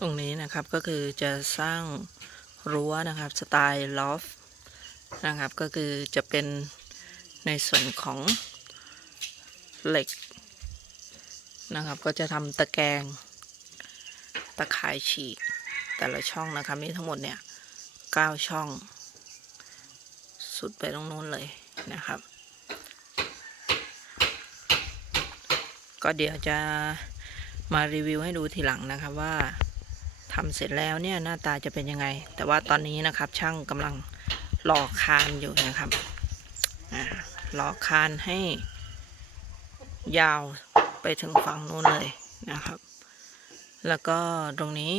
ตรงนี้นะครับก็คือจะสร้างรั้วนะครับสไตล์ลอฟนะครับก็คือจะเป็นในส่วนของเหล็กนะครับก็จะทำตะแกรงตะข่ายฉีก แต่ละช่องนะครับมีทั้งหมดเนี่ยเก้าช่อง สุดไปตรงนู้นเลยนะครับ ก็เดี๋ยวจะมารีวิวให้ดูทีหลังนะครับว่า ทำเสร็จแล้วเนี่ยหน้าตาจะเป็นยังไง แต่ว่าตอนนี้นะครับช่างกำลังหล่อคานอยู่นะครับอ่าหล่อคานให้ยาวไปถึงฝั่งนู้นเลยนะครับ แล้วก็ตรงนี้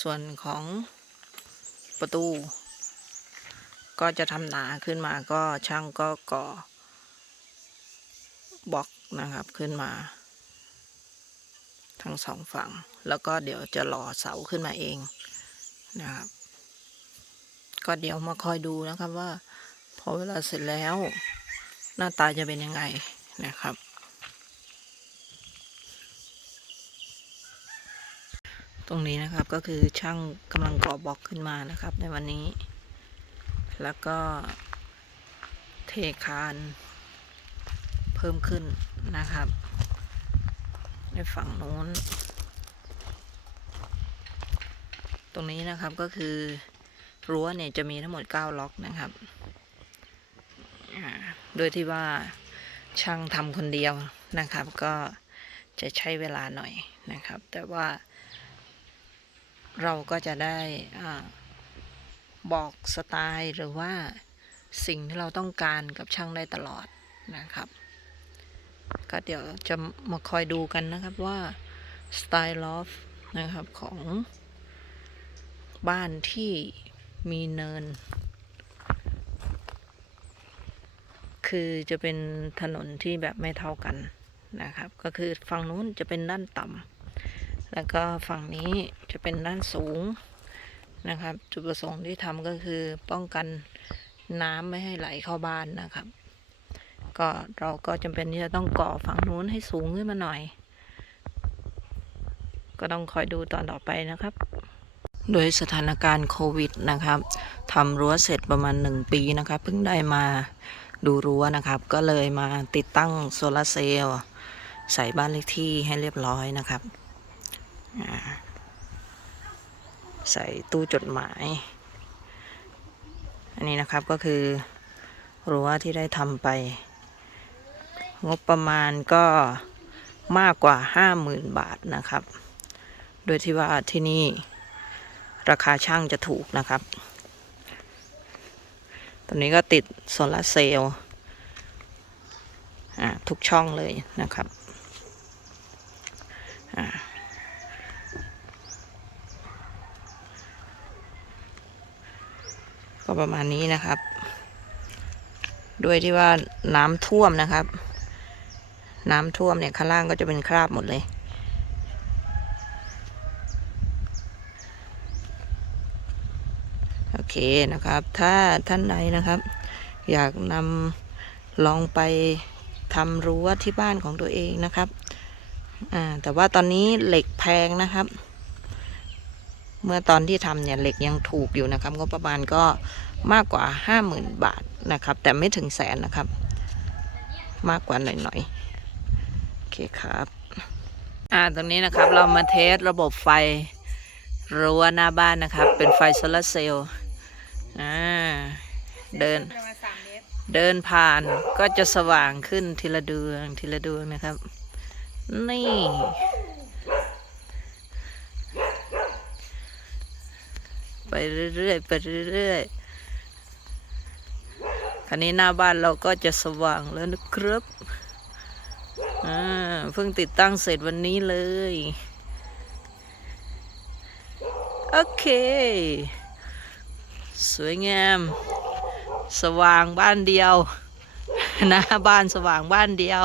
ส่วนของประตู ก็จะทำหนาขึ้นมาก็ช่างก็ก่อบล็อกนะครับขึ้นมา ทั้งสองฝั่ง แล้วก็เดี๋ยวจะหล่อเสาขึ้นมาเองนะครับ ก็เดี๋ยวมาคอยดูนะครับว่า พอเวลาเสร็จแล้ว หน้าตาจะเป็นยังไงนะครับ ตรงนี้นะครับก็คือช่างกำลังก่อบล็อกขึ้นมานะครับ ในวันนี้ แล้วก็เทคานเพิ่มขึ้นนะครับ ในฝั่งโน้น ตรงนี้นะครับก็คือรั้วเนี่ยจะมีทั้งหมด 9 ล็อกนะครับ โดยที่ว่าช่างทำคนเดียวนะครับ ก็จะใช้เวลาหน่อยนะครับ แต่ว่าเราก็จะได้อบอกสไตล์หรือว่าสิ่งที่เราต้องการกับช่างได้ตลอดนะครับ ก็เดี๋ยวจะมาคอยดูกันนะครับว่าสไตล์ลอฟนะครับของบ้านที่มีเนิน คือจะเป็นถนนที่แบบไม่เท่ากันนะครับ ก็คือฝั่งนู้นจะเป็นด้านต่ำแล้วก็ฝั่งนี้จะเป็นด้านสูงนะครับ จุดประสงค์ที่ทำก็คือป้องกันน้ำไม่ให้ไหลเข้าบ้านนะครับ ก็เราก็จำเป็นที่จะต้องก่อฝั่งนู้นให้สูงขึ้นมาหน่อย ก็ต้องคอยดูตอนต่อไปนะครับ โดยสถานการณ์โควิดนะครับทำรั้วเสร็จประมาณหนึ่งปีนะครับเพิ่งได้มาดูรั้วนะครับ ก็เลยมาติดตั้งโซลาร์เซลล์ใส่บ้านเลขที่ให้เรียบร้อยนะครับ ใส่ตู้จดหมาย อันนี้นะครับก็คือรั้วที่ได้ทำไป งบประมาณก็มากกว่า 50,000 บาทนะครับ โดยที่ว่าที่นี่ราคาช่างจะถูกนะครับตอนนี้ก็ติดโซลาเซลล์ทุกช่องเลยนะครับก็ประมาณนี้นะครับ ด้วยที่ว่าน้ำท่วมนะครับ น้ำท่วมเนี่ยข้างล่างก็จะเป็นคราบหมดเลย โอเคนะครับ ถ้าท่านใดนะครับ อยากนำลองไปทำรั้วที่บ้านของตัวเองนะครับแต่ว่าตอนนี้เหล็กแพงนะครับ เมื่อตอนที่ทำเนี่ยเหล็กยังถูกอยู่นะครับก็ประมาณก็มากกว่า 50,000 บาทนะครับ แต่ไม่ถึงแสนนะครับ มากกว่าหน่อยๆ เคครับ อ่าตรงนี้นะครับเรามาเทสระบบไฟรั้วหน้าบ้านนะครับ เป็นไฟโซลาเซลล์อ่าเดินเมตรเดินผ่านก็จะสว่างขึ้นทีละดวงทีละดวงนะครับ นี่ ไปเรื่อยๆไปเรื่อยๆคันนี้หน้าบ้านเราก็จะสว่างแล้วนะครับ อ่าเพิ่งติดตั้งเสร็จวันนี้เลย โอเค สวยงาม สว่างบ้านเดียวหน้าบ้านสว่างบ้านเดียว